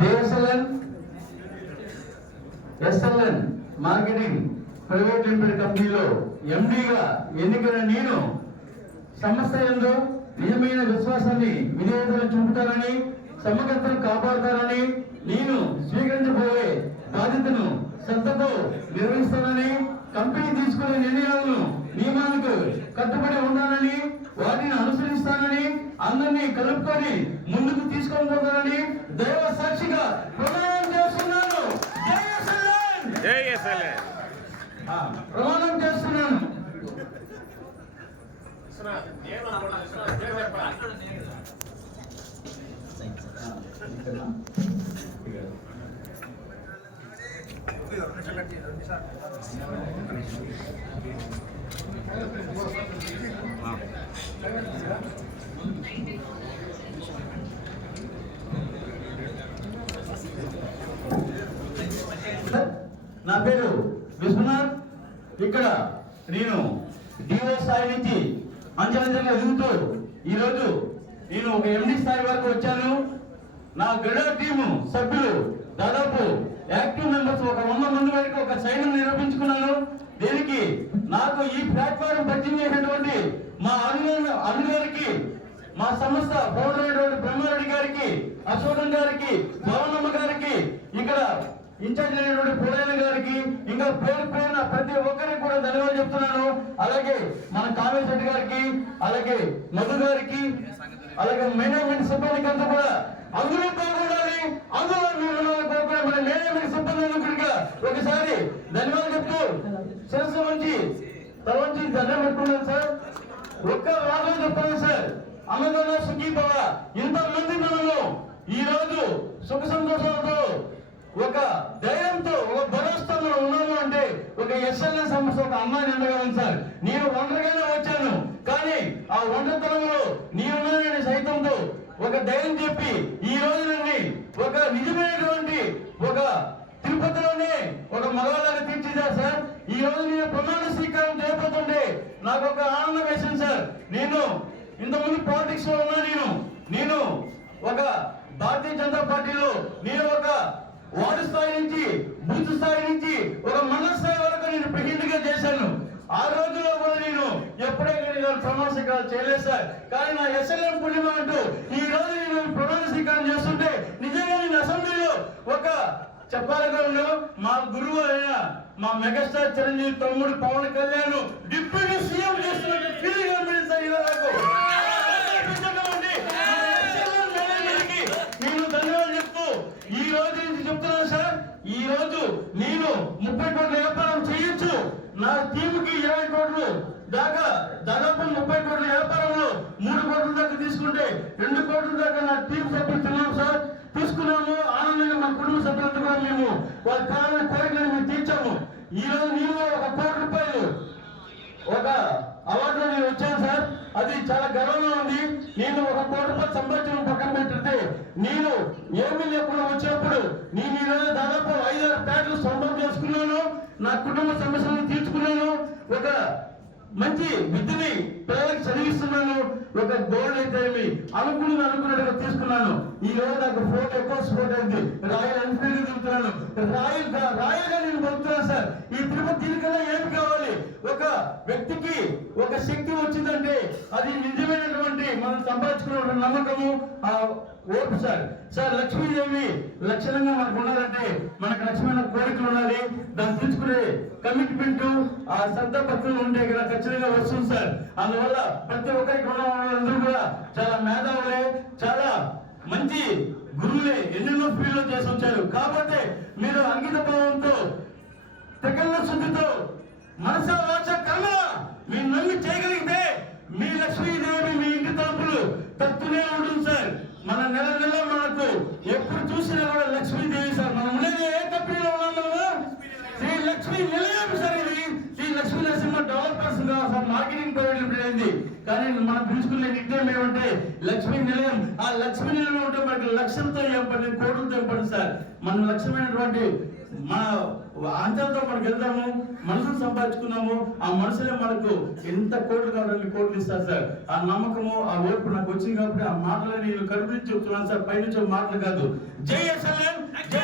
JSLN SLN marketing private limited కంపెనీలో ఎండీగా ఎన్నికైన నేను సంస్థ యందు నిజమైన విశ్వాసాన్ని విధేయతను చూపుతానని సమగ్రతను కాపాడుతానని నేను స్వీకరించబోయే బాధ్యతను శ్రద్ధతో నిర్వహిస్తానని కంపెనీ తీసుకునే నిర్ణయాలను నియమాలకు కట్టుబడి ఉండాలని వాటిని అనుసరిస్తానని అందరినీ కలుపుకొని ముందుకు తీసుకొని పోతానని దైవ సాక్షిగా ప్రమాణం చేస్తున్నాను. ప్రమాణం చేస్తున్నాను. నా పేరు విశ్వనాథ్. ఇక్కడ నేను డిఓ స్థాయి నుంచి అంచెలంచెలుగా ఎదుగుతూ ఈరోజు నేను ఒక ఎండి స్థాయి వరకు వచ్చాను. నా గడ టీము సభ్యులు దాదాపు యాక్టివ్ మెంబర్స్ ఒక 100 మంది వరకు ఒక సైన్యం నిరూపించుకున్నాను. దీనికి నాకు ఈ ప్లాట్ఫారం పరిచయం చేసినటువంటి మా అన్నగారికి, మా సంస్థ ఫౌండర్ అయినటువంటి బ్రహ్మారెడ్డి గారికి, అశోకన్ గారికి, భవనమ్మ గారికి, ఇక్కడ ఇన్ఛార్జ్ అయినటువంటి పూలైన గారికి, ఇంకా పేరు పేరున ప్రతి ఒక్కరికి కూడా ధన్యవాదాలు చెప్తున్నాను. అలాగే మన కామేశ్ రెడ్డి గారికి, అలాగే మధు గారికి, అలాగే మేనేజ్మెంట్ సిబ్బందికి అంతా కూడా అందరూ బాగుండాలి, అందులో మన మేనేజ్మెంట్ సిబ్బంది ఒకసారి ధన్యవాదాలు చెప్తూ శిరస్సు నుంచి తల నుంచి దండం పెట్టుకున్నాను సార్. ఒక్క వాదన చెప్పాను సార్, అన్నదాన సుఖీభవ. ఇంతమంది మనము ఈ రోజు సుఖ సంతోషాలతో ఒక ధైర్యంతో ఒక భరోసాతో ఉన్నాము అంటే ఒక ఎస్ఎల్ఎన్ సంస్థ ఒక అమ్మాయిని ఉండగలను సార్. నేను ఒంటరిగానే వచ్చాను, కానీ ఆ ఒంటరితనంలో నీవున్నానని సైతంతో ఒక ధైర్యం చెప్పి ఈ రోజు నుండి ఒక నిజమైనటువంటి ఒక తిరుపతిలోనే ఒక మగవాళ్ళగా తీర్చిదారు సార్. ఈ రోజు నేను ప్రమాణ స్వీకారం చేయబోతుంటే నాకు ఒక ఆనందం వేసింది సార్. నేను ఇంతకుముందు పాలిటిక్స్ లో ఉన్నా. నేను ఒక భారతీయ జనతా పార్టీలో నేను ఒక వార్డు స్థాయి నుంచి, బూత్ స్థాయి నుంచి ఒక మండల స్థాయి వరకు నేను ప్రెసిడెంట్ గా చేశాను. ఆ రోజుల్లో కూడా నేను ఎప్పుడైనా ప్రమాణ స్వీకారం చేయలేదు సార్. కానీ నా ఎస్ఎల్ఎం పుణ్యమ అంటూ ఈ రోజు నేను ప్రమాణ స్వీకారం చేస్తుంటే నిజంగా నేను అసెంబ్లీలో ఒక చెప్పాలనుకున్నాను. మా గురువు అయిన మా మెగాస్టార్ చిరంజీవి తమ్ముడు పవన్ కళ్యాణ్ డిప్యూటీ సీఎం చేస్తున్న ఫీలింగ్ అనిపించింది సార్. నేను ధన్యవాదాలు చెప్తూ ఈ రోజు నుంచి చెప్తున్నాను సార్. ఈ రోజు నేను 30 కోట్ల వ్యాపారం చేయొచ్చు. నా టీంకి 20 కోట్లు దాకా, దాదాపు 30 కోట్ల వ్యాపారంలో 3 కోట్ల దాకా తీసుకుంటే 2 కోట్ల దాకా నా టీం సభ్యులు తిన్నాం సార్. తీసుకున్నాము ఆనందంగా. మా కుటుంబ సభ్యులతో కూడా మేము వారి కావాలని కోరికలను మేము తీర్చాము. ఈ రోజు నేను 1 కోటి రూపాయలు ఒక అవార్డులో నేను వచ్చాను సార్. అది చాలా గర్వంగా ఉంది. నేను 1 కోటి రూపాయలు సంపాదించడం పక్కన పెట్టితే నేను ఏమీ లేకుండా వచ్చినప్పుడు నేను ఈ రోజు దాదాపు 5-6 ప్యాట్లు సొంతం చేసుకున్నాను. నా కుటుంబ సమస్యలను తీర్చుకున్నాను. ఒక మంచి విద్యని పిల్లలకి చదివిస్తున్నాను. ఒక గోల్డ్ అయితే అనుకున్నట్టుగా తీసుకున్నాను. ఈ రోజు నాకు ఫోటో ఎక్కువ స్పోర్ట్ అయింది. రాయల్ ఎన్ఫీల్డ్ తిరుగుతున్నాను. రాయల్గా నేను బతుకుతున్నాను సార్. ఈ తిరుపతి దీనికన్నా ఏమి కావాలి? ఒక వ్యక్తికి ఒక శక్తి వచ్చిందంటే అది నిజమైనటువంటి మనం సంపాదించుకున్న నమ్మకము, ఆ ఓర్పు సార్. సార్ లక్ష్మీదేవి లక్షణంగా మనకు ఉండాలంటే మనకు లక్ష్యమైన కోరికలు ఉండాలి. దాన్ని తీసుకునే కమిట్మెంట్, ఆ శ్రద్ధ భక్తులు ఉంటే కదా ఖచ్చితంగా వస్తుంది సార్. అందువల్ల ప్రతి ఒక్కరికి అందరూ కూడా చాలా మేధావులే, చాలా మంచి గురువులే, ఎన్నెన్నో ఫీల్డ్ లో చేసి వచ్చారు. కాబట్టి మీరు అంకిత భావంతో, తెగల శుద్ధితో, మనసా వాచ కర్మ మీరు నమ్మి చేయగలిగితే మీ లక్ష్మీదేవి మీ ఇంటి తలుపులు తక్కువనే ఉంటుంది సార్. మన నెల నెల మనకు ఎప్పుడు చూసినా కూడా లక్ష్మీదేవి సార్. మనం ఉండేది ఏ కంపెనీలో ఉన్నాము? శ్రీ లక్ష్మీ నిలయం సార్. ఇది Shri Lakshmi Narasimha developers sir, marketing private limited అయింది. కానీ మనం పిలుచుకునే నిత్యం ఏమంటే లక్ష్మీ నిలయం. ఆ లక్ష్మీ నిలయం ఉంటే మనకి లక్ష్యంతో ఏర్పడింది, కోట్లతో ఏర్పడింది సార్. మన లక్ష్యమైనటువంటి మన అంచెలతో మనకు వెళ్దాము, మనసును సంపాదించుకున్నాము, ఆ మనసులే మనకు ఎంత కోట్లు కావాలని కోట్లు ఇస్తారు సార్. ఆ నమ్మకము, ఆ ఓర్పు నాకు వచ్చింది కాబట్టి ఆ మాటలని నేను కడుపు నుంచి చెప్తున్నాను సార్, పైనుంచి మాటలు కాదు. జై ఎస్ఎల్ఎం, జై